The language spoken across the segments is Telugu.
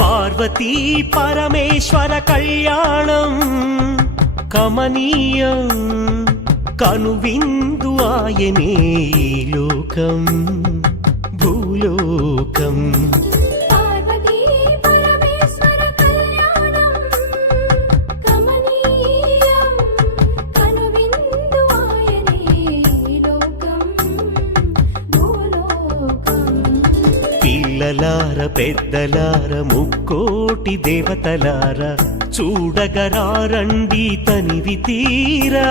పార్వతీ పరమేశ్వర కళ్యాణం కమనీయం కనువిందు ఆయనే లోకం భూలోకం. పిల్లలార పెద్దలార ముక్కోటి దేవతలార చూడగరారండి తనివి తీరా.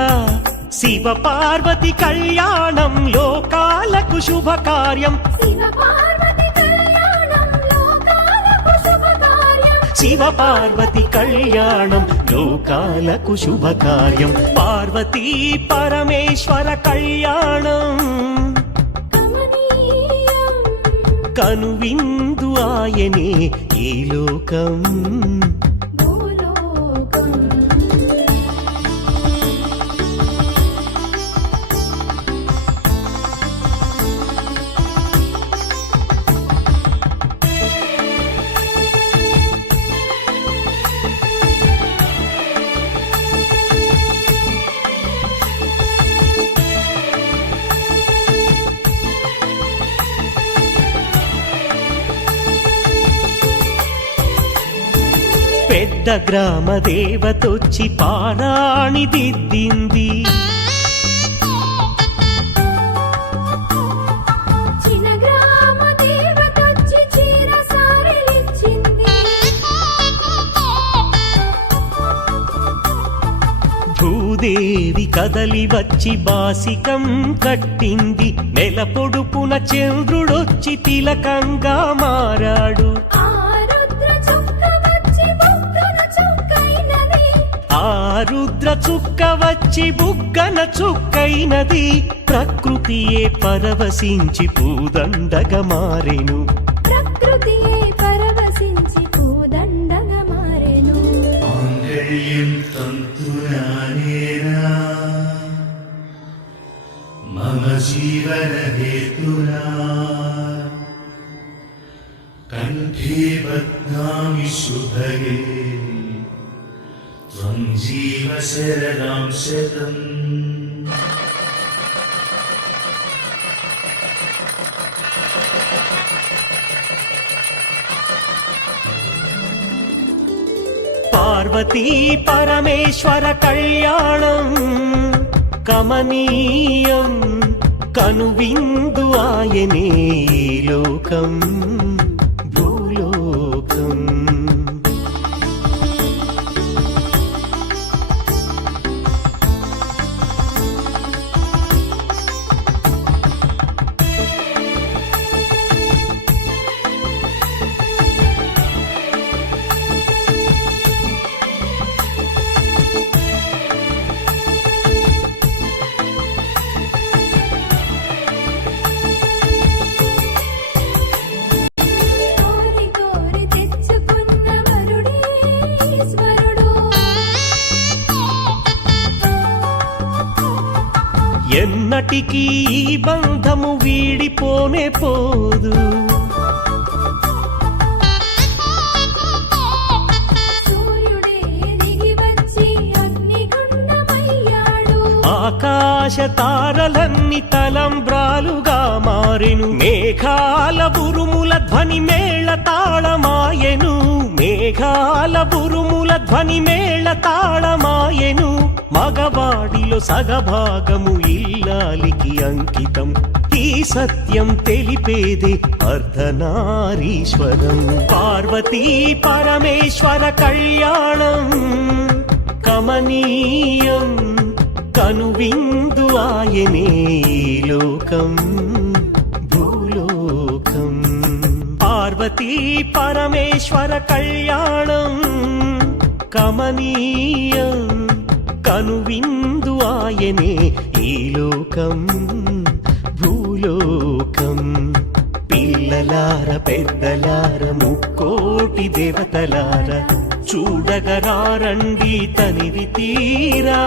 శివ పార్వతి కళ్యాణం లోకాలకు శుభకార్యం. శివ పార్వతి కళ్యాణం లోకాలకు శుభకార్యం. పార్వతీ పరమేశ్వర కళ్యాణం కనువిందు ఆయనే ఈ లోకం. పెద్ద గ్రామ దేవతొచ్చి పారాణి దిద్దింది. చిన్న గ్రామ దేవతొచ్చి చీర సారెలిచ్చింది. భూదేవి కదలి వచ్చి బాసికం కట్టింది. నెల పొడుపున చంద్రుడొచ్చి తిలకంగా మారాడు. ఆ రుద్ర చుక్క వచ్చి బుగ్గన చుక్కైనది. ప్రకృతియే పరవశించి పూదండగా మారెను. ప్రకృతియే పరవశించి పూదండగా మారెను. మాంగళ్యం తంతునానేనా మమ జీవన హేతునా కంఠే బధ్నామి శుభగే త్వం జీవ శరణం శతం. పార్వతీ పరమేశ్వర కళ్యాణం కమనీయం కనువిందు ఆయనే లోకం భూలోకం. ఎన్నటికీ ఈ బంధము వీడిపోనే పోదు. ఆకాశ తారలన్నీ తలంబ్రాలుగా మారెను. మేఘాల ఉరుముల ధ్వని మేళ తాళమాయెను. మేఘాల బురుముల ధ్వని మేళ తాళమాయెను మగవాడిలో సగభాగము ఇల్లాలికి అంకితం ఈ సత్యం తెలిపేదే అర్ధనారీశ్వరం పార్వతీ పరమేశ్వర కళ్యాణం కమనీయం కనువిందు ఆయనే ఈ లోకం భూలోకం పార్వతీ పరమేశ్వర కళ్యాణం కమనీయం కనువిందు ఆయనే ఈ లోకం భూలోకం పిల్లలార పెద్దలార ముక్కోటి దేవతలార చూడగరారండి తనివి తీరా